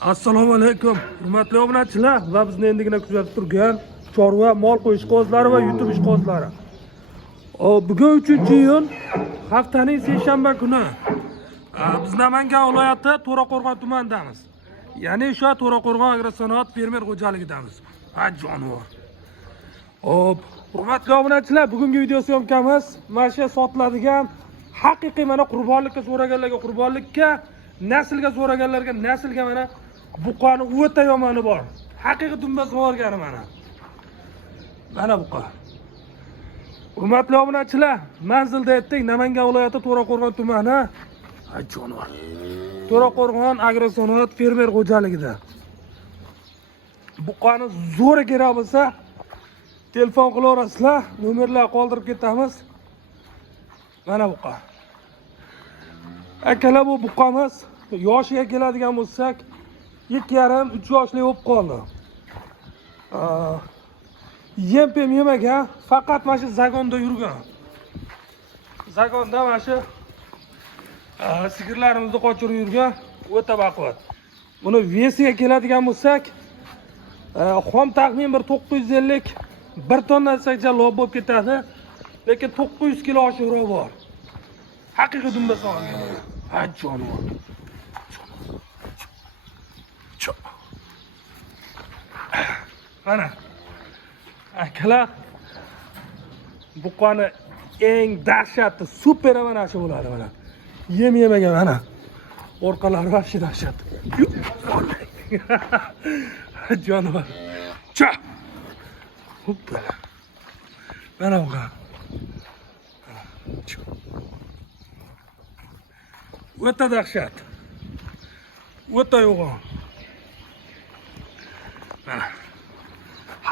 Assalomu alaykum, hurmatli obunachilar va bizni endigina kuzatib turgan chorva, mol qo'yish qozlari va YouTube ishqozlari. Bugun 3-iyun, haftaning seshanba kuni. Biz Namangan viloyati To'raqo'rg'on tumanidamiz. Ya'ni o'sha To'raqo'rg'on agrosanoat fermer xo'jaligidamiz. Ha jonivor. Hurmatli obunachilar, bugungi video syomkamiz mana shu sotiladigan haqiqiy mana qurbonlikka so'raganlarga qurbonlikka, naslga so'raganlarga naslga mana buqani o'ta yomoni bor. Haqiqiy dumbasi borgani mana. Mana buqa. Hurmatli obunachilar, manzilda aytdik, Namangan viloyati To'raqo'rg'on tumani. Ha jonivor. To'raqo'rg'on agrosanoat fermer xo'jaligida. Buqani zo'r kerak bo'lsa, telefon qilaverasizlar, nomerlar qoldirib ketamiz. Mana buqa. Akalar, bu buqamiz yoshiga keladigan bo'lsak, 2,5-3 yoshli bo'lib qoldi. Yem yemagan, faqat mana shu zagonda yurgan. Zagonda mana shu sigirlarimizni qochirib yurgan, o'ta baquvvat. Buni vesiga keladigan bo'lsak, xom taxmin bir 950 1 tonnasigacha lob bo'lib ketadi, lekin 900 kilo oshiqroq bor. Haqiqiy dumbasi olgan. Ha jonivor. Mana akalar, buqani eng dahshatli super mana shu bo'ladi mana. Yem yemagan mana. Orqalari vahshiy dahshat. Jonivor. Cha. Hoppa. Mana buqa. O'ta dahshat. O'ta yo'g'on. Mana.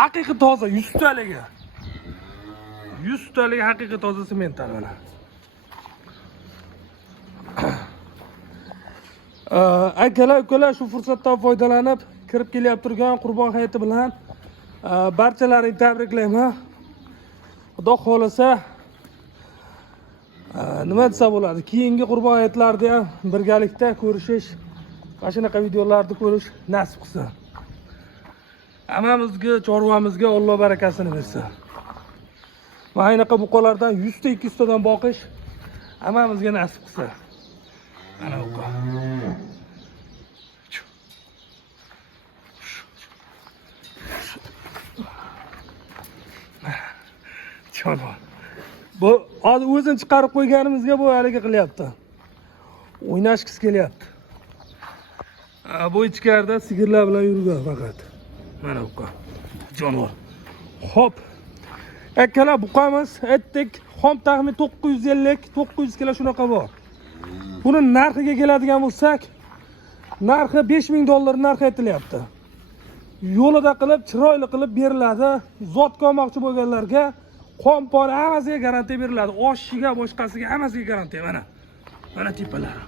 Haqiqiy toza 100 taligi. 100 taligi haqiqiy toza sementdan mana. Akalar, ukalar, shu fursatdan foydalanib kirib kelyapti turgan Qurbon hayiti bilan barchalarini tabriklayman. Xudo xolasa nima desa bo'ladi? Keyingi Qurbon hayitlarida ham birgalikda ko'rishish, mana shunaqa videolarni ko'rish nasib qilsin. Hammamizga, chorvamizga Alloh barakasini bersin. Mana bunaqa buqalardan 100 ta 200 tadan boqish hammamizga nasib qilsin. Mana buqa. Jonivor. Bu o'zini chiqarib qo'yganimizga bu haligi qilyapti. O'ynashkisi kelyapti. Bu ichkarida sigirlar bilan yurgan faqat. Mana buqa. Jonivor. Xo'p. Akalar, buqamiz aytdik, xom taxmin 950-900 kilo shunaqa bor. Buni narxiga keladigan bo'lsak, narxi $5000 narx aytilyapti. Yo'lida qilib, chiroyli qilib beriladi. Zotga olmoqchi bo'lganlarga qo'mpon hammasiga garantiya beriladi. Oshiga, boshqasiga hammasiga garantiya mana. Mana tepalari.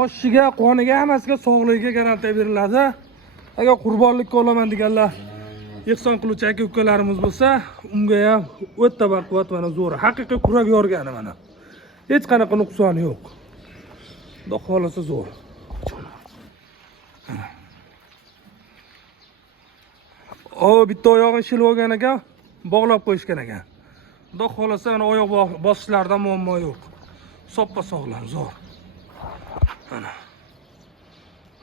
Oshiga, qoniga, hammasiga sog'ligiga garantiya beriladi. Agar qurbonlikka olaman deganlar, ehson qiluvchi aka-ukalarimiz bo'lsa, unga ham o'ta baquvvat mana zo'r. Haqiqiy kurak yorgani mana. Hech qanaqa nuqsoni yo'q. Xudo xolasa zo'r. Bitta oyog'ini shilib olgan ekan, bog'lab qo'yishgan ekan. Xudo xolasa mana oyoq bosishlarida muammo yo'q. Soppa sog'lom, zo'r. Mana.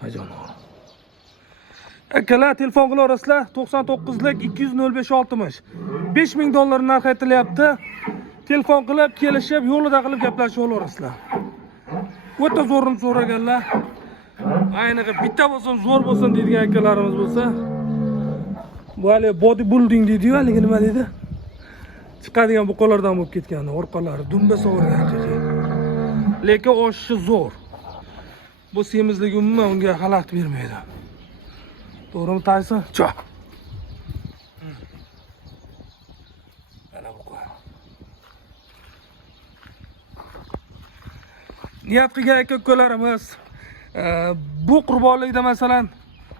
Ajoyib. Akalar, telefon qilaverasizlar, 99lik 200-05-60. $5000 narx aytilyapti. Telefon qilib, kelishib, yo'lida qilib gaplashib olasizlar. O'ta zo'rini so'raganlar. Ayniqsa bitta bo'lsin, zo'r bo'lsin deydigan akalarimiz bo'lsa, bu hali bodybuilding deydi-yu, haligi nima deydi? Chiqadigan buqalardan bo'lib ketgan, orqalari dumba sog'irgan haqiqiy. Lekin oshishi zo'r. Bu semizlik umuman unga xalaqit bermaydi. To'g'rimi, Tayson? Cho. Mana buqa. Niyat qilgan aka-ukalarimiz, bu qurbonlikda masalan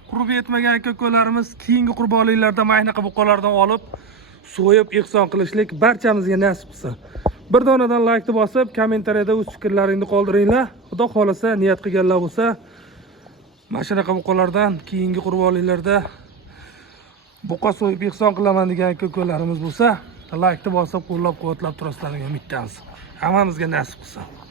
qurib yetmagan aka-ukalarimiz keyingi qurbonliklarda maynaqa buqalardan olib, so'yib ehson qilishlik barchamizga nasib qilsin. Bir donadan like bosib, kommentariyada o'z fikrlaringni qoldiringlar. Xudo xolasa, niyat qilganlar bo'lsa, mana shunaqa buqalardan keyingi qurbonliklarda buqa so'yib ehson qilaman degan ko'klarimiz bo'lsa, like bosib, qo'llab-quvvatlab turasizlarga umiddamiz. Hammamizga nasib qilsin.